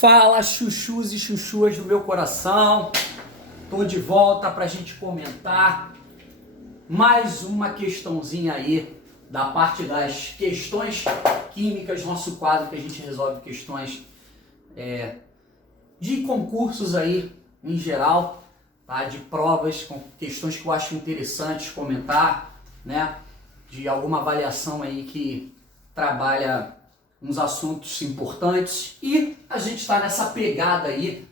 Fala, chuchus e chuchuas do meu coração. Tô de volta pra gente comentar mais uma questãozinha aí da parte das questões químicas, nosso quadro que a gente resolve questões de concursos aí em geral, tá? De provas, com questões que eu acho interessantes comentar, né? De alguma avaliação aí que trabalha uns assuntos importantes, e a gente está nessa pegada aí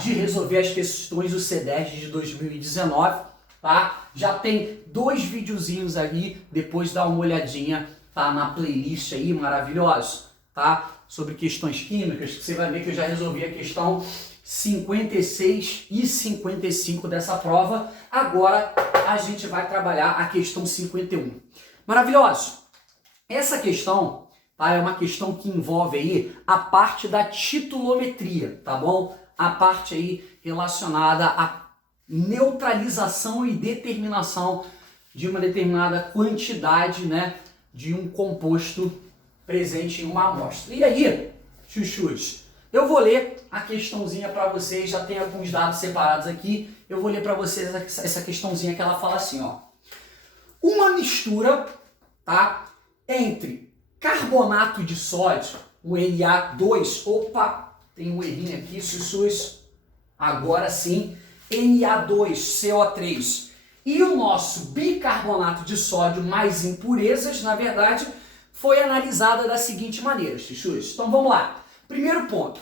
de resolver as questões do C10 de 2019, tá? Já tem 2 videozinhos aí, depois dá uma olhadinha, tá? Na playlist aí, maravilhosa, tá? Sobre questões químicas, que você vai ver que eu já resolvi a questão 56 e 55 dessa prova. Agora a gente vai trabalhar a questão 51. Maravilhoso! Essa questão, tá, é uma questão que envolve aí a parte da titulometria, tá bom? A parte aí relacionada à neutralização e determinação de uma determinada quantidade, né, de um composto presente em uma amostra. E aí, chuchus, eu vou ler a questãozinha para vocês, já tem alguns dados separados aqui, eu vou ler para vocês essa questãozinha que ela fala assim, ó. Uma mistura, tá, entre carbonato de sódio, o Na2, opa, tem um errinho aqui, chuchus, agora sim, Na2CO3, e o nosso bicarbonato de sódio mais impurezas, na verdade, foi analisada da seguinte maneira, chuchus. Então vamos lá. Primeiro ponto,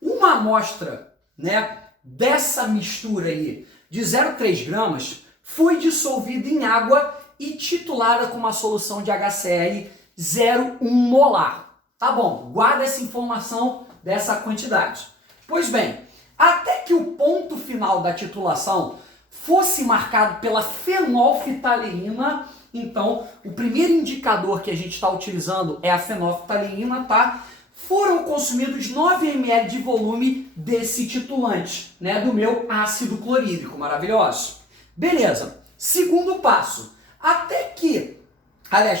uma amostra, né, dessa mistura aí de 0,3 gramas foi dissolvida em água e titulada com uma solução de HCl 0,1 molar. Tá bom, guarda essa informação dessa quantidade. Pois bem, até que o ponto final da titulação fosse marcado pela fenolftaleína, então o primeiro indicador que a gente está utilizando é a fenolftaleína, tá? Foram consumidos 9 ml de volume desse titulante, né, do meu ácido clorídrico, maravilhoso. Beleza, segundo passo,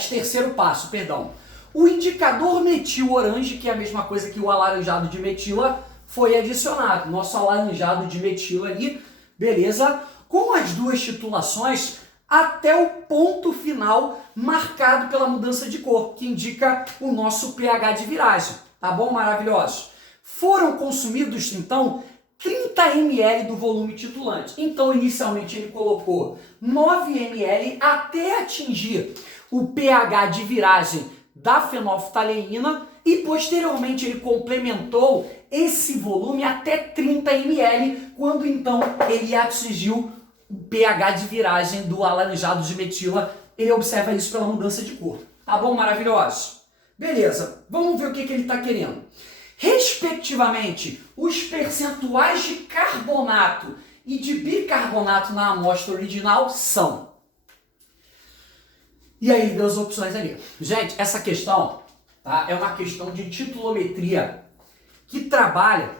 terceiro passo, perdão, o indicador metil orange, que é a mesma coisa que o alaranjado de metila, foi adicionado. Nosso alaranjado de metila ali, beleza? Com as 2 titulações até o ponto final marcado pela mudança de cor, que indica o nosso pH de viragem. Tá bom? Maravilhoso. Foram consumidos, então, 30 ml do volume titulante. Então, inicialmente, ele colocou 9 ml até atingir o pH de viragem da fenolftaleína e, posteriormente, ele complementou esse volume até 30 ml, quando, então, ele atingiu o pH de viragem do alaranjado de metila. Ele observa isso pela mudança de cor. Tá bom? Maravilhoso. Beleza, vamos ver o que ele está querendo. Respectivamente, os percentuais de carbonato e de bicarbonato na amostra original são. E aí, deu as opções ali. Gente, essa questão, tá, é uma questão de titulometria que trabalha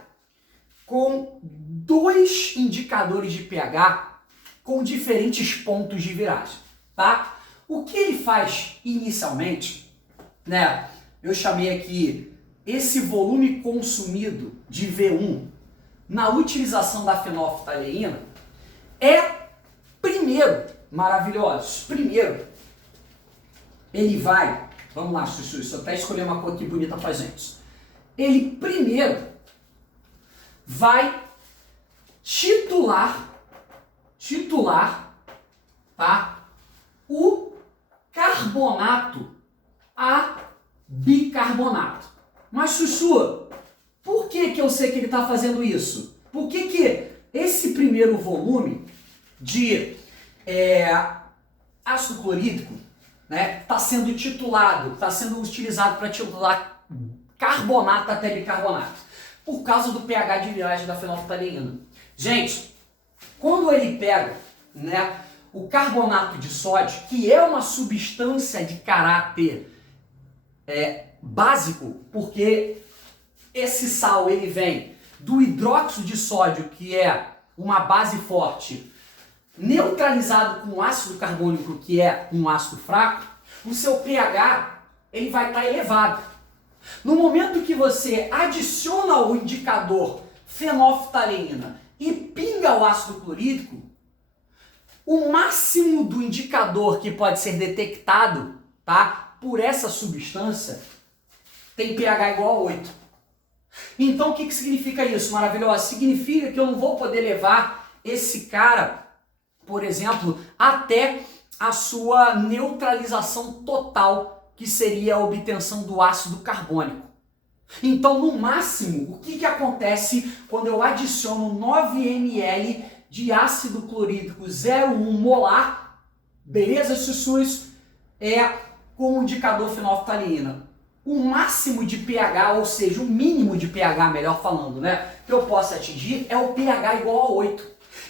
com 2 indicadores de pH com diferentes pontos de viragem, tá? O que ele faz inicialmente, né? Eu chamei aqui esse volume consumido de V1 na utilização da fenolftaleína primeiro, maravilhosos, primeiro, ele vai, vamos lá, chuchu, deixa eu até escolher uma cor aqui bonita pra gente. Ele primeiro vai titular, tá, o carbonato a bicarbonato. Mas, chuchu, por que eu sei que ele está fazendo isso? Por que esse primeiro volume de ácido clorídrico, né, está sendo titulado, está sendo utilizado para titular carbonato até bicarbonato? Por causa do pH de viragem da fenolftaleína. Gente, quando ele pega, né, o carbonato de sódio, que é uma substância de caráter básico, porque esse sal ele vem do hidróxido de sódio, que é uma base forte, neutralizado com ácido carbônico, que é um ácido fraco, o seu pH ele vai estar elevado. No momento que você adiciona o indicador fenolftaleína e pinga o ácido clorídrico, o máximo do indicador que pode ser detectado, tá, por essa substância tem pH igual a 8. Então o que significa isso, maravilhoso? Significa que eu não vou poder levar esse cara, por exemplo, até a sua neutralização total, que seria a obtenção do ácido carbônico. Então, no máximo, o que acontece quando eu adiciono 9 ml de ácido clorídrico 0,1 molar, beleza, Sussus? Com o indicador fenolftaleína. O máximo de pH, ou seja, o mínimo de pH, melhor falando, né, que eu posso atingir é o pH igual a 8.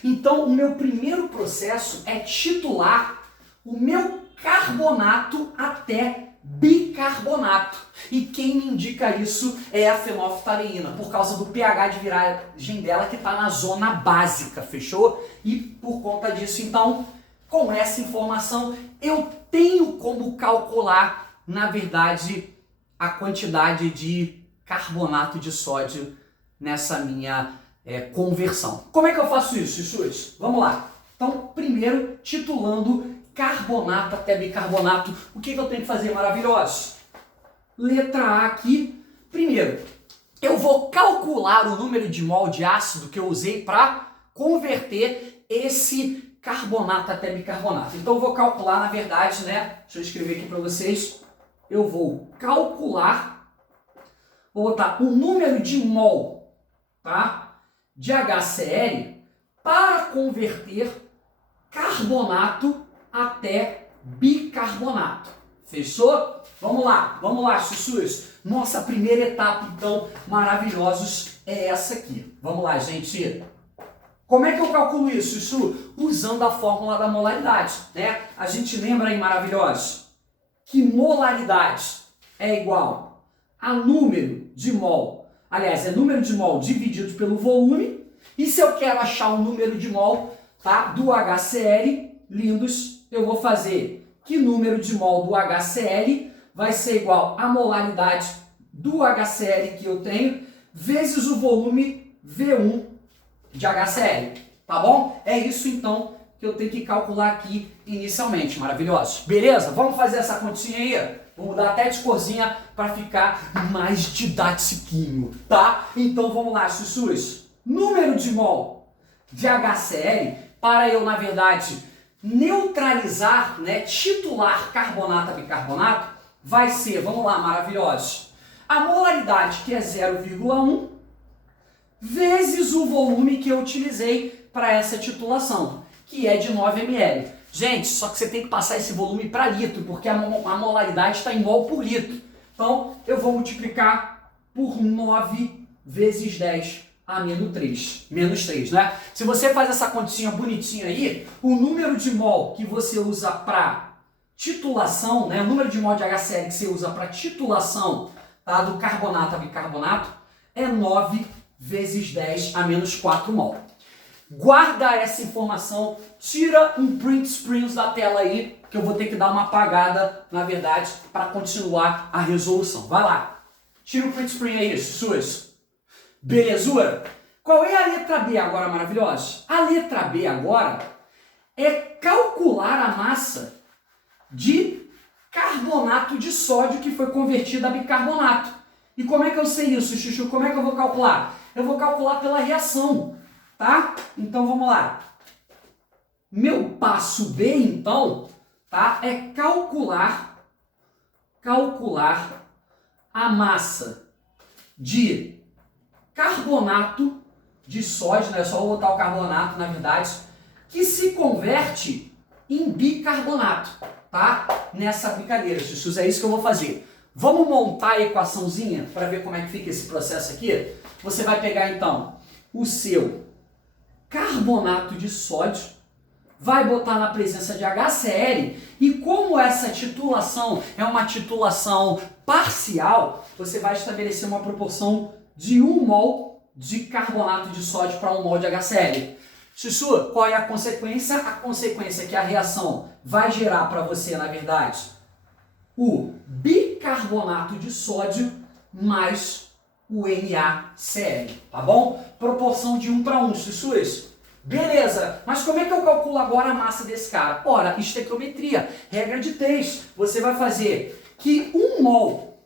Então, o meu primeiro processo é titular o meu carbonato até bicarbonato. E quem me indica isso é a fenolftaleína, por causa do pH de viragem dela que está na zona básica, fechou? E por conta disso, então, com essa informação, eu tenho como calcular, na verdade, a quantidade de carbonato de sódio nessa minha conversão. Como é que eu faço isso, Sussus? Vamos lá. Então, primeiro, titulando carbonato até bicarbonato, o que eu tenho que fazer, maravilhosos? Letra A aqui. Primeiro, eu vou calcular o número de mol de ácido que eu usei para converter esse carbonato até bicarbonato. Então eu vou calcular, na verdade, né? Deixa eu escrever aqui para vocês. Eu vou calcular, vou botar o número de mol, tá, de HCl para converter carbonato até bicarbonato. Fechou? Vamos lá, Sussus. Nossa primeira etapa, então, maravilhosos, é essa aqui. Vamos lá, gente. Como é que eu calculo isso, Sussu? Usando a fórmula da molaridade, né? A gente lembra aí, maravilhosos, que molaridade é igual a número de mol. Aliás, é número de mol dividido pelo volume. E se eu quero achar o número de mol, tá, do HCl, lindos, eu vou fazer que número de mol do HCl vai ser igual a molaridade do HCl que eu tenho vezes o volume V1 de HCl, tá bom? É isso então que eu tenho que calcular aqui inicialmente, maravilhosos. Beleza? Vamos fazer essa continha aí? Vou mudar até de corzinha para ficar mais didátiquinho, tá? Então vamos lá, Sussus. Número de mol de HCl para eu, na verdade, neutralizar, né, titular carbonato a bicarbonato, vai ser, vamos lá, maravilhosos, a molaridade, que é 0,1, vezes o volume que eu utilizei para essa titulação, que é de 9 ml. Gente, só que você tem que passar esse volume para litro, porque a molaridade está em mol por litro. Então, eu vou multiplicar por 9 vezes 10 a menos 3, né? Se você faz essa continha bonitinha aí, o número de mol que você usa para titulação, né? O número de mol de HCl que você usa para titulação, tá, do carbonato a bicarbonato é 9 vezes 10 a menos 4 mol. Guarda essa informação, tira um print screen da tela aí, que eu vou ter que dar uma apagada, na verdade, para continuar a resolução. Vai lá, tira o print screen aí, Sussus. Belezura? Qual é a letra B agora, maravilhosa? A letra B agora é calcular a massa de carbonato de sódio que foi convertida a bicarbonato. E como é que eu sei isso, Chuchu? Como é que eu vou calcular? Eu vou calcular pela reação, tá? Então vamos lá. Meu passo B, então, tá, é calcular a massa de carbonato de sódio, né? É só botar o carbonato, na verdade, que se converte em bicarbonato, tá? Nessa brincadeira, Sussus, é isso que eu vou fazer. Vamos montar a equaçãozinha para ver como é que fica esse processo aqui? Você vai pegar, então, o seu carbonato de sódio, vai botar na presença de HCl, e como essa titulação é uma titulação parcial, você vai estabelecer uma proporção de 1 mol de carbonato de sódio para 1 mol de HCl. Sussu, qual é a consequência? A consequência é que a reação vai gerar para você, na verdade, o bicarbonato de sódio mais o NaCl, tá bom? Proporção de 1 para 1, Sussus. Beleza, mas como é que eu calculo agora a massa desse cara? Ora, estequiometria, regra de 3. Você vai fazer que 1 mol,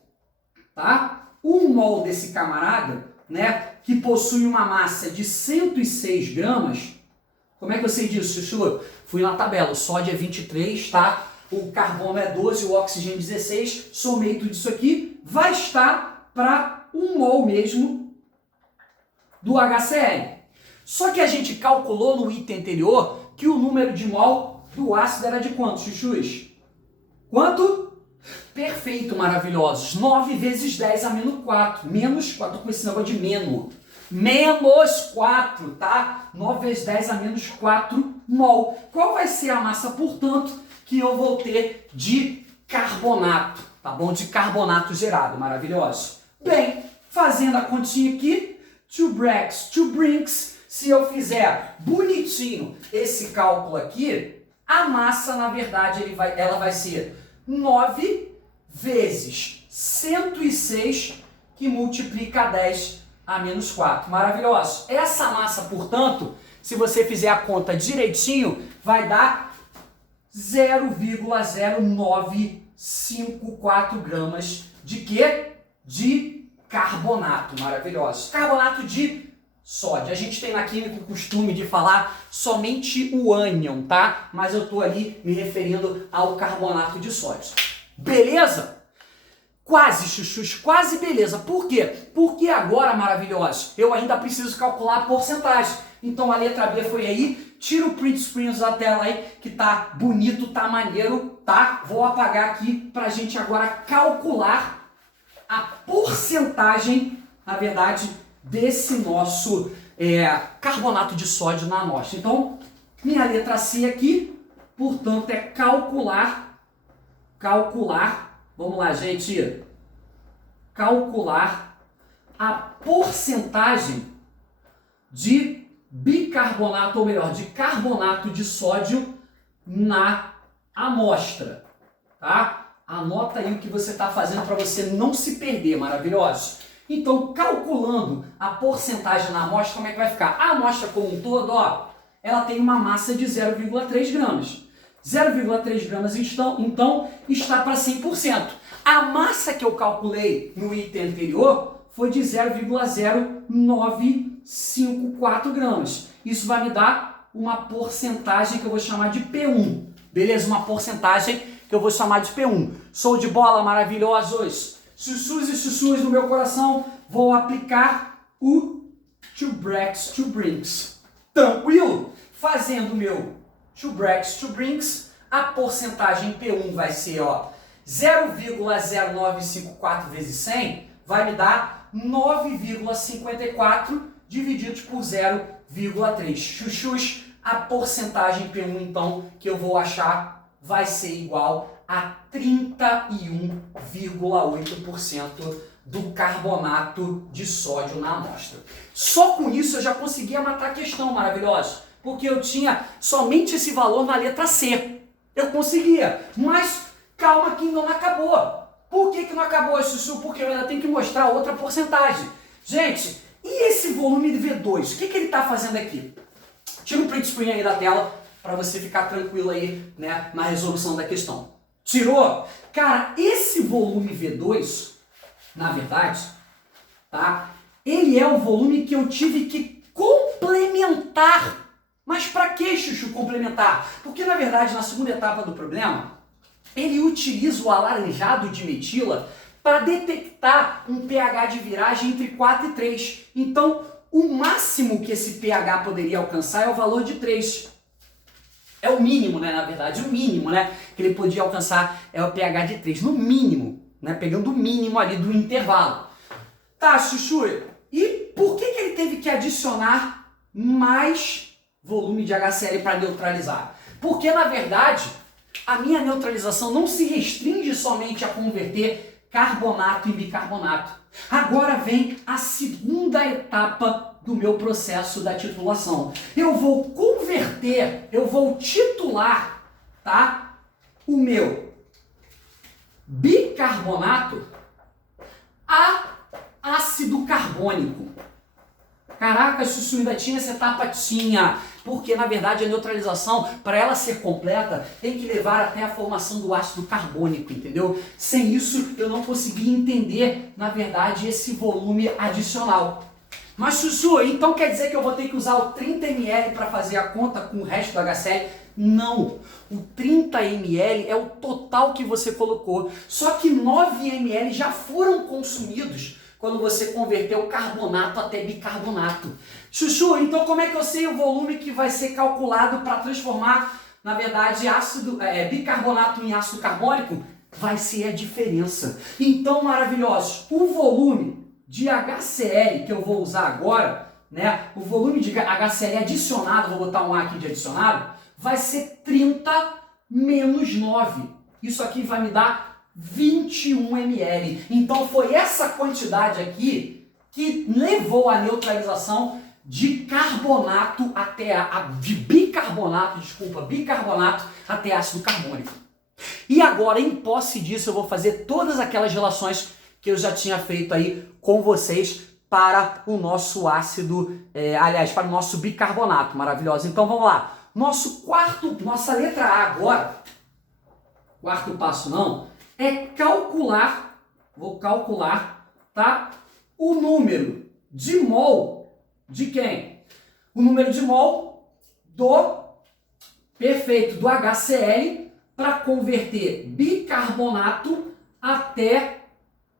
tá? 1 mol desse camarada, né, que possui uma massa de 106 gramas, como é que eu sei disso, Chuchu? Fui na tabela, o sódio é 23, tá? O carbono é 12, o oxigênio 16, somei tudo isso aqui, vai estar para 1 mol mesmo do HCl. Só que a gente calculou no item anterior que o número de mol do ácido era de quanto, Chuchus? Quanto? Perfeito, maravilhosos. 9 vezes 10 a menos 4. Menos 4, tô com esse negócio de menos. Menos 4, tá? 9 vezes 10 a menos 4 mol. Qual vai ser a massa, portanto, que eu vou ter de carbonato, tá bom? De carbonato gerado, maravilhoso. Bem, fazendo a continha aqui, two brinks, se eu fizer bonitinho esse cálculo aqui, a massa, na verdade, ela vai ser 9 vezes 106, que multiplica 10 a menos 4. Maravilhoso. Essa massa, portanto, se você fizer a conta direitinho, vai dar 0,0954 gramas de quê? De carbonato. Maravilhoso. Carbonato de sódio. A gente tem na química o costume de falar somente o ânion, tá? Mas eu tô ali me referindo ao carbonato de sódio. Beleza? Quase, Chuchus, quase beleza. Por quê? Porque agora, maravilhosos, eu ainda preciso calcular a porcentagem. Então a letra B foi aí, tira o print screen da tela aí, que tá bonito, tá maneiro, tá? Vou apagar aqui pra gente agora calcular a porcentagem, na verdade, desse nosso carbonato de sódio na amostra. Então, minha letra C aqui, portanto, é calcular, vamos lá, gente, calcular a porcentagem de bicarbonato, ou melhor, de carbonato de sódio na amostra, tá? Anota aí o que você está fazendo para você não se perder, maravilhoso. Então, calculando a porcentagem na amostra, como é que vai ficar? A amostra como um todo, ó, ela tem uma massa de 0,3 gramas. 0,3 gramas, então, está para 100%. A massa que eu calculei no item anterior foi de 0,0954 gramas. Isso vai me dar uma porcentagem que eu vou chamar de P1. Beleza? Uma porcentagem que eu vou chamar de P1. Show de bola, maravilhosos! Sussus e sussus no meu coração, vou aplicar o two brinks. Tranquilo? Fazendo o meu two brinks, a porcentagem P1 vai ser, ó, 0,0954 vezes 100, vai me dar 9,54 divididos por 0,3. Chuchus, a porcentagem P1, então, que eu vou achar vai ser igual a 31,8% do carbonato de sódio na amostra. Só com isso eu já conseguia matar a questão, maravilhosa, porque eu tinha somente esse valor na letra C. Eu conseguia, mas calma que não acabou. Por que não acabou isso? Porque eu ainda tenho que mostrar outra porcentagem. Gente, e esse volume de V2? O que ele está fazendo aqui? Tira o print screen aí da tela para você ficar tranquilo aí, né, na resolução da questão. Tirou? Cara, esse volume V2, na verdade, tá? Ele é o volume que eu tive que complementar. Mas para que, Chuchu, complementar? Porque, na verdade, na segunda etapa do problema, ele utiliza o alaranjado de metila para detectar um pH de viragem entre 4 e 3. Então, o máximo que esse pH poderia alcançar é o valor de 3. É o mínimo, né? Na verdade, o mínimo, né, que ele podia alcançar é o pH de 3. No mínimo, né? Pegando o mínimo ali do intervalo. Tá, Chuchu, e por que ele teve que adicionar mais volume de HCl para neutralizar? Porque, na verdade, a minha neutralização não se restringe somente a converter carbonato em bicarbonato. Agora vem a segunda etapa do meu processo da titulação. Eu vou converter, eu vou titular, tá, o meu bicarbonato a ácido carbônico. Caraca, Chuchu, ainda tinha essa etapa? Tinha. Porque, na verdade, a neutralização, para ela ser completa, tem que levar até a formação do ácido carbônico, entendeu? Sem isso, eu não consegui entender, na verdade, esse volume adicional. Mas, Chuchu, então quer dizer que eu vou ter que usar o 30 ml para fazer a conta com o resto do HCl? Não. O 30 ml é o total que você colocou. Só que 9 ml já foram consumidos quando você converteu carbonato até bicarbonato. Chuchu, então como é que eu sei o volume que vai ser calculado para transformar, na verdade, bicarbonato em ácido carbônico? Vai ser a diferença. Então, maravilhosos, o volume de HCl que eu vou usar agora, né? O volume de HCl adicionado, vou botar um A aqui de adicionado, vai ser 30 menos 9. Isso aqui vai me dar 21 ml. Então foi essa quantidade aqui que levou a neutralização de carbonato até bicarbonato até ácido carbônico. E agora, em posse disso, eu vou fazer todas aquelas relações que eu já tinha feito aí com vocês para o nosso ácido, para o nosso bicarbonato. Maravilhoso. Então vamos lá. Nossa letra A agora, quarto passo não, é calcular, vou calcular, tá? O número de mol de quem? O número de mol do HCl para converter bicarbonato até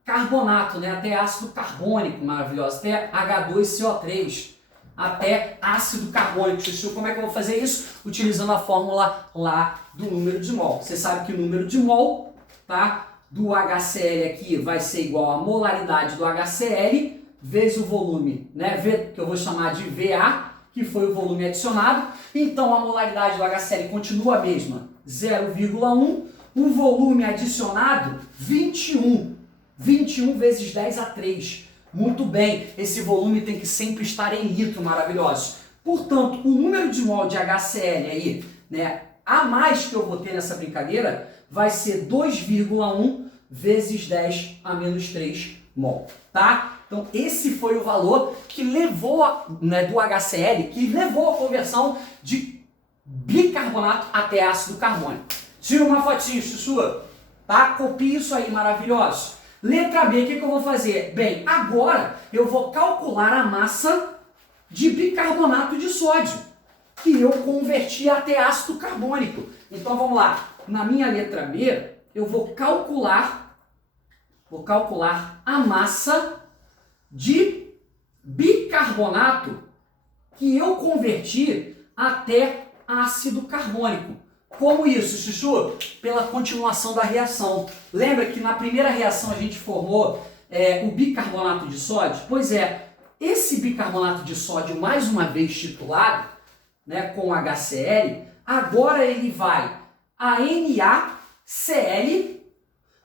carbonato, né? Até ácido carbônico, maravilhoso, até H2CO3, até ácido carbônico. Chuchu, como é que eu vou fazer isso? Utilizando a fórmula lá do número de mol. Você sabe que o número de mol, tá, do HCl aqui vai ser igual à molaridade do HCl vezes o volume, né? Que eu vou chamar de VA, que foi o volume adicionado. Então a molaridade do HCl continua a mesma, 0,1. O volume adicionado, 21. 21 vezes 10 a 3. Muito bem, esse volume tem que sempre estar em litro, maravilhosos. Portanto, o número de mol de HCl aí, né, a mais que eu vou ter nessa brincadeira, vai ser 2,1 vezes 10 a menos 3 mol, tá? Então, esse foi o valor que levou, né, do HCl, que levou a conversão de bicarbonato até ácido carbônico. Tira uma fotinha, Chuchu, tá? Copia isso aí, maravilhosos. Letra B, o que eu vou fazer? Bem, agora eu vou calcular a massa de bicarbonato de sódio, que eu converti até ácido carbônico. Então vamos lá, na minha letra B, eu vou calcular a massa de bicarbonato que eu converti até ácido carbônico. Como isso, Chuchu? Pela continuação da reação. Lembra que na primeira reação a gente formou o bicarbonato de sódio? Pois é, esse bicarbonato de sódio, mais uma vez titulado, né, com HCl, agora ele vai a NaCl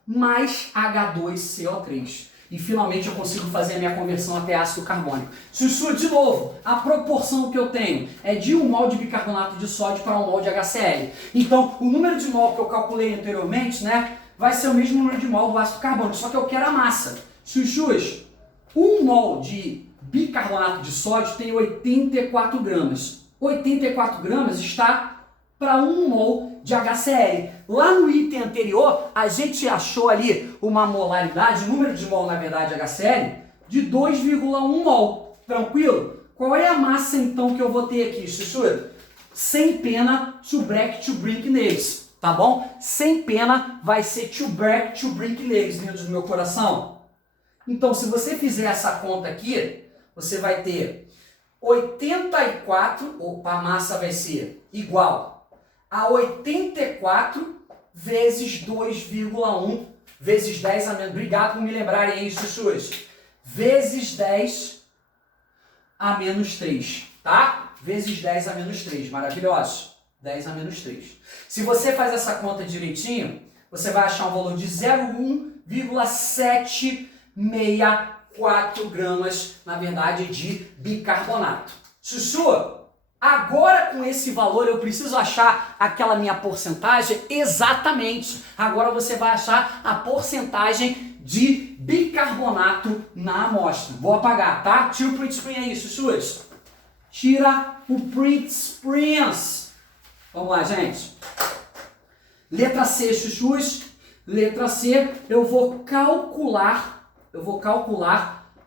mais H2CO3. E finalmente eu consigo fazer a minha conversão até ácido carbônico. Chuchu, de novo, a proporção que eu tenho é de 1 mol de bicarbonato de sódio para 1 mol de HCl. Então, o número de mol que eu calculei anteriormente, né, vai ser o mesmo número de mol do ácido carbônico, só que eu quero a massa. Chuchus, 1 mol de bicarbonato de sódio tem 84 gramas. 84 gramas está para 1 mol de HCl. Lá no item anterior, a gente achou ali uma molaridade, número de mol, na verdade, HCl, de 2,1 mol. Tranquilo? Qual é a massa, então, que eu vou ter aqui, Chuchu? Sem pena, to break, to bring neles. Tá bom? Sem pena vai ser to break, to bring neles, lindos do meu coração. Então, se você fizer essa conta aqui, você vai ter 84, a massa vai ser igual a 84 vezes 2,1 vezes 10 a menos. Obrigado por me lembrarem aí, Chuchus. Vezes 10 a menos 3, tá? Vezes 10 a menos 3. Maravilhoso. 10 a menos 3. Se você faz essa conta direitinho, você vai achar um valor de 0,1,764 gramas, na verdade, de bicarbonato. Chuchu, agora com esse valor eu preciso achar aquela minha porcentagem exatamente. Agora você vai achar a porcentagem de bicarbonato na amostra. Vou apagar, tá? Tira o print screen aí, chuchus. Tira o print screens. Vamos lá, gente. Letra C, chuchus. Letra C, eu vou calcular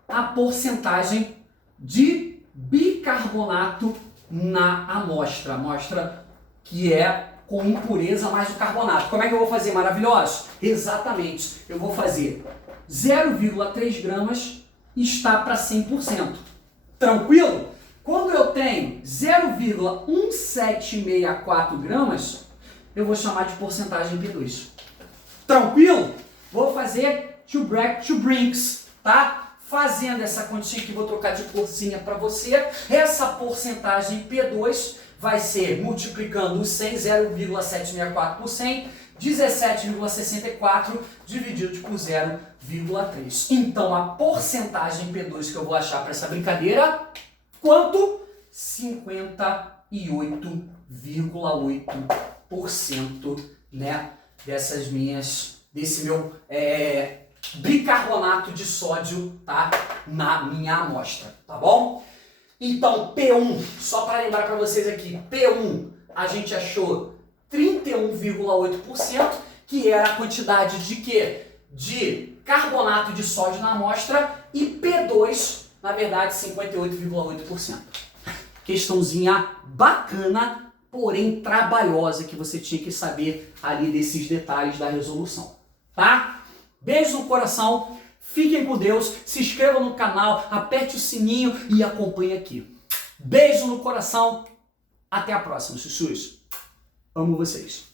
a porcentagem de bicarbonato na amostra. Amostra que é com impureza mais o carbonato. Como é que eu vou fazer, maravilhosos? Exatamente, eu vou fazer 0,3 gramas está para 100%. Tranquilo? Quando eu tenho 0,1764 gramas, eu vou chamar de porcentagem P2. Tranquilo? Vou fazer to break to brinks, tá? Fazendo essa continha que vou trocar de corzinha para você, essa porcentagem P2 vai ser multiplicando o 100, 0,764 por 100, 17,64 dividido por 0,3. Então a porcentagem P2 que eu vou achar para essa brincadeira, quanto? 58,8%, né? Desse meu bicarbonato de sódio, tá? Na minha amostra, tá bom? Então, P1, só para lembrar para vocês aqui, P1 a gente achou 31,8%, que era a quantidade de quê? De carbonato de sódio na amostra, e P2, na verdade, 58,8%. Questãozinha bacana, porém trabalhosa, que você tinha que saber ali desses detalhes da resolução, tá? Beijo no coração. Fiquem com Deus, se inscrevam no canal, aperte o sininho e acompanhe aqui. Beijo no coração, até a próxima, chuchus. Amo vocês.